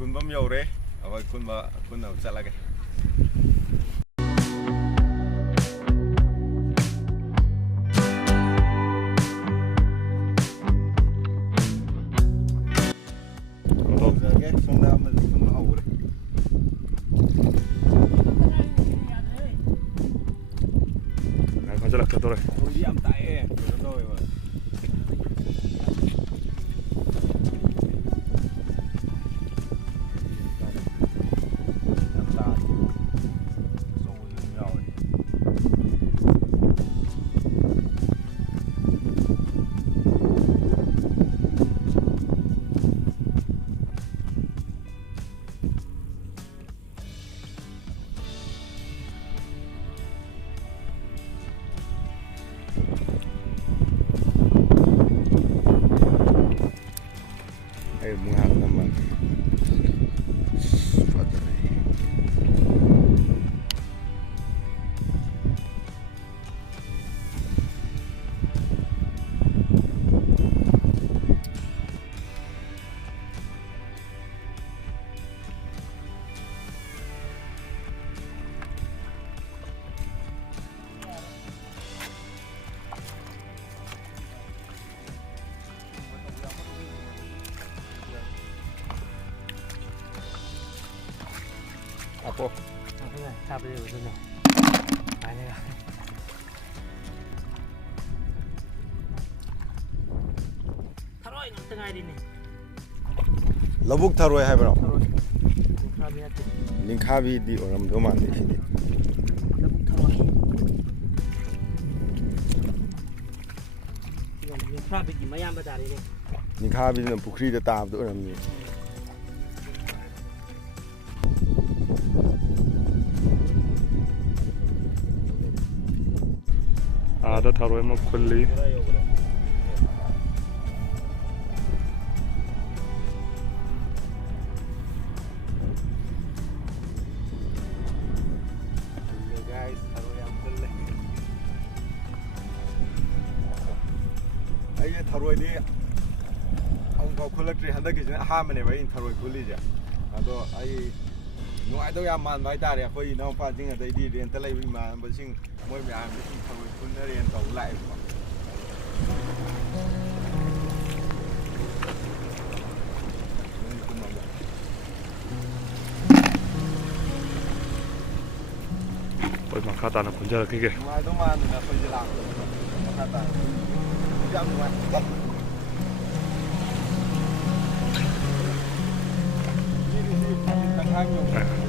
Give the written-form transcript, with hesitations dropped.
ꯈꯨꯟꯕꯝ ꯌꯧꯔꯦ ꯑꯩꯈꯣꯏ ꯈꯨꯟꯅꯕ ꯆꯠꯂꯒꯦ ꯁꯣꯝꯗ ꯑꯃꯁꯨ ꯈꯨꯟꯕ ꯍꯧꯈ꯭ꯔꯦ ꯐꯖꯜꯂꯛꯀꯗꯧꯔꯦ ꯊꯔꯣꯏꯗꯤ ꯌꯥꯝ ꯇꯥꯏꯑꯦ ꯀꯩꯅꯣ ꯇꯧꯋꯦꯕ Ay, mga naman. Apo. Okay na, sabi niyo doon na. Ano na. Taroy, nagtangay din eh. Labuk tharoy haibro. Taroy. Sabi natin. Lingkhabi di oramdo mande sidi. Labuk taroy. Yung sabi di mayamba dari ni. Lingkhabi na pukhri da taabdo oramni. Ada taruh emang kulli. Guys, taruh yang kulli. Aye taruh ini, ang kau kulli tri hendak kisah ham ni bayi taruh kulli je. Ado aye, nu ada yang man bayi tari aku ini nampak jing ada di rental lagi man, bersing moi mẹ ăn cái thôi kun nó liền tổng lại Ôi mà khát tàn cũng chưa cái kìa. mai đó mà là phải làm khát tàn jam ngoài đi tăng hai nhiều